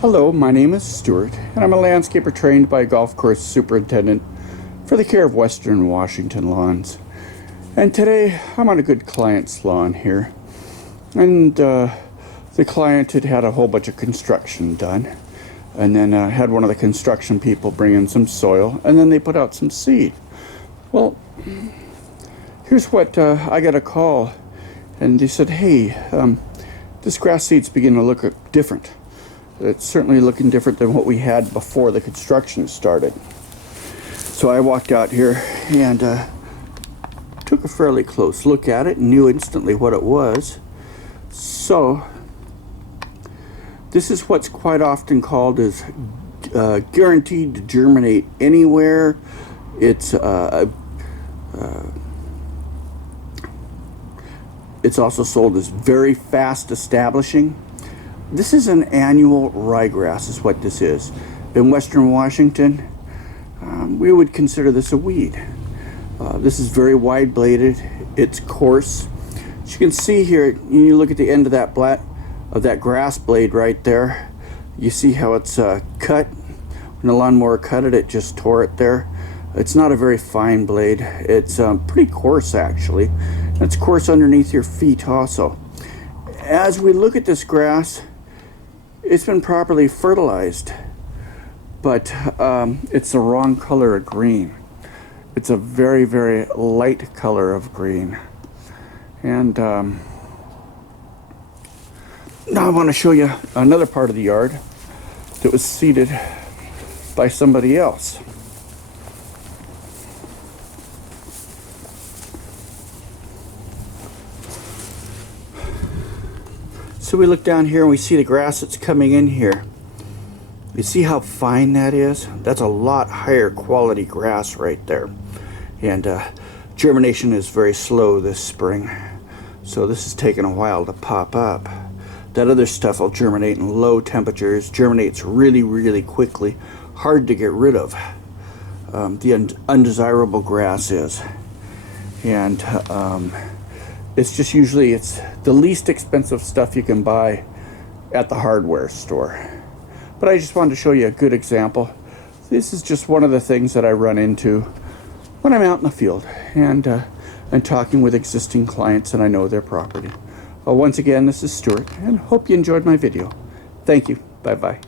Hello, my name is Stuart, and I'm a landscaper trained by a golf course superintendent for the care of Western Washington lawns. And today, I'm on a good client's lawn here. And the client had had a whole bunch of construction done. And then had one of the construction people bring in some soil, and then they put out some seed. Well, here's what I got a call. And they said, hey, this grass seed's beginning to look different. It's certainly looking different than what we had before the construction started. So I walked out here and took a fairly close look at it and knew instantly what it was. So this is what's quite often called as guaranteed to germinate anywhere. It's also sold as very fast establishing. This is an annual ryegrass is what this is. In Western Washington, we would consider this a weed. This is very wide bladed. It's coarse. As you can see here, you look at the end of that grass blade right there. You see how it's cut. When the lawnmower cut it, it just tore it there. It's not a very fine blade. It's pretty coarse actually. It's coarse underneath your feet also. As we look at this grass, it's been properly fertilized, but it's the wrong color of green. It's a very, very light color of green. And now I want to show you another part of the yard that was seeded by somebody else. So we look down here and we see the grass that's coming in here. You see how fine that is? That's a lot higher quality grass right there. And germination is very slow this spring. So this is taking a while to pop up. That other stuff will germinate in low temperatures, germinates really, really quickly. Hard to get rid of. The undesirable grass is. And it's just usually it's the least expensive stuff you can buy at the hardware store. But I just wanted to show you a good example. This is just one of the things that I run into when I'm out in the field and talking with existing clients and I know their property. Once again, this is Stuart, and hope you enjoyed my video. Thank you. Bye-bye.